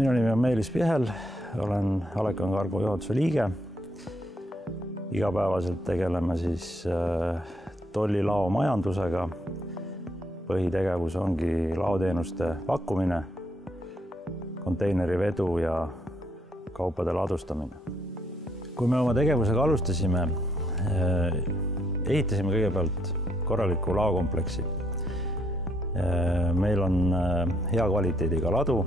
Minu nimi on Meelis Pihel, olen Alekon Cargo juhatuse liige. Igapäevaselt tegeleme siis tollilao-majandusega. Põhitegevus ongi laoteenuste pakkumine, konteinerivedu ja kaupade ladustamine. Kui me oma tegevusega alustasime, ehitasime kõigepealt korraliku laokompleksi. Meil on hea kvaliteediga ladu,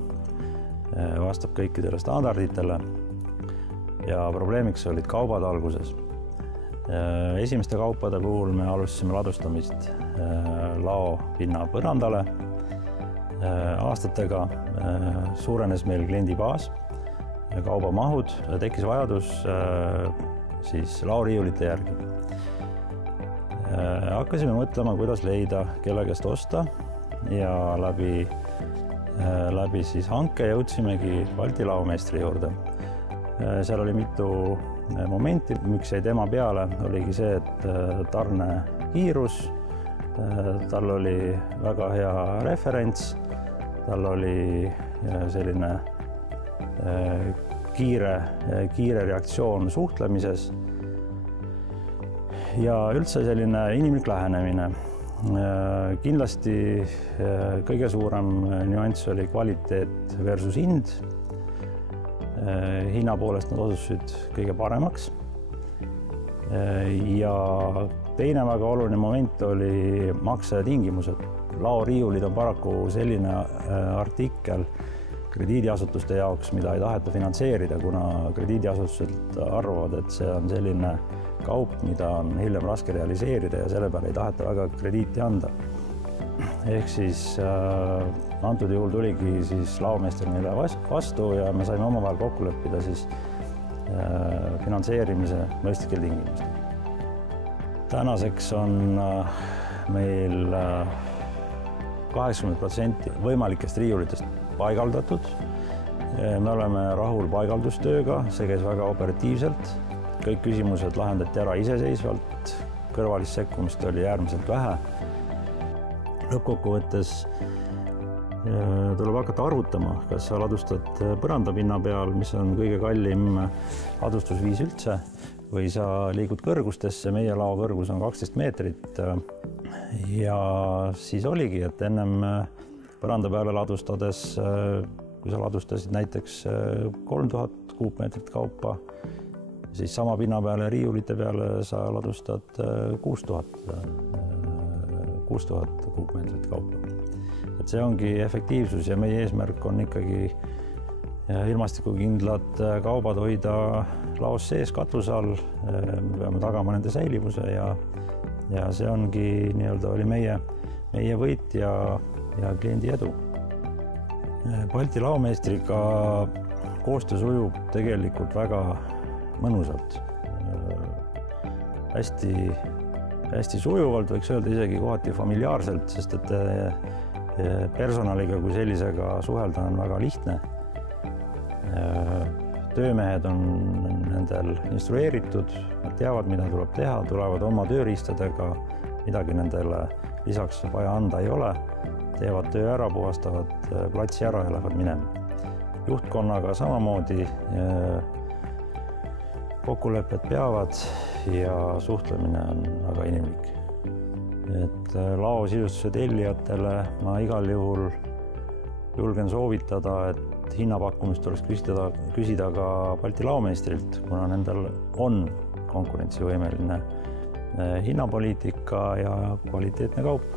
vastab kõikidele standarditele ja probleemiks olid kaubad alguses. Esimeste kaupade puhul me alustasime ladustamist laopinna põrandale. Aastatega suurenes meil kliendibaas, kaubamahud, tekkis vajadus siis laoriiulite järgi. Hakkasime mõtlema, kuidas leida, kelle käest osta ja läbi siis hanke jõudsimegi Balti laomeistri juurde. Seal oli mitu momenti, miks jäi tema peale, oligi see, et tarne kiirus, tal oli väga hea referents, tal oli selline kiire reaktsioon suhtlemises ja üldse selline inimlik lähenemine. Kindlasti kõige suurem nüanss oli kvaliteet versus hind. Hinna poolest nad osutusid kõige paremaks. Ja teine väga oluline moment oli maksetingimused. Laoriiulid on paraku selline artikkel krediidiasutuste jaoks, mida ei taheta finantseerida, kuna krediidiasutused arvavad, et see on selline kaup, mida on hiljem raske realiseerida ja selle peale ei taheta väga krediiti anda. Ehk siis antud juhul tuligi siis laomeister meile vastu ja me saime omavahel kokku leppida siis finantseerimise mõistlikel tingimustel. Tänaseks on meil 80% võimalikest riiulitest paigaldatud. Me oleme rahul paigaldustööga, see käis väga operatiivselt. Kõik küsimused lahendati ära iseseisvalt, kõrvalist sekkumist oli äärmiselt vähe. Lõppkokkuvõttes tuleb hakata arvutama, kas sa ladustad põrandapinna peal, mis on kõige kallim ladustusviis üldse, või sa liigud kõrgustesse, meie lao kõrgus on 12 meetrit. Ja siis oligi, et ennem põranda peale ladustades, kui sa ladustasid näiteks 3000 kuupmeetrit kaupa, siis sama pinna peale riiulite peale sa ladustad 6000 kuupmeetrit kaupa. Et see ongi efektiivsus ja meie eesmärk on ikkagi ilmastikukindlad kaubad hoida laos sees katuse all. Me peame tagama nende säilivuse ja see ongi oli meie võit ja kliendi edu. Balti laomeistriga koostöö sujub tegelikult väga mõnusalt. Hästi sujuvalt, võiks öelda isegi kohati familiaarselt, sest et personaliga kui sellisega suhelda on väga lihtne. Töömehed on nendel instrueeritud, nad teavad, mida tuleb teha, tulevad oma tööriistadega, midagi nendele lisaks vaja anda ei ole, teevad töö ära, puhastavad platsi ära ja lähevad minema. Juhtkonnaga samamoodi kokkulepped peavad ja suhtlemine on väga inimlik. Et laosisustuse tellijatele ma igal juhul julgen soovitada, et hinnapakkumist tuleks küsida ka Balti laomeistrilt, kuna nendel on konkurentsivõimeline hinnapoliitika ja kvaliteetne kaup.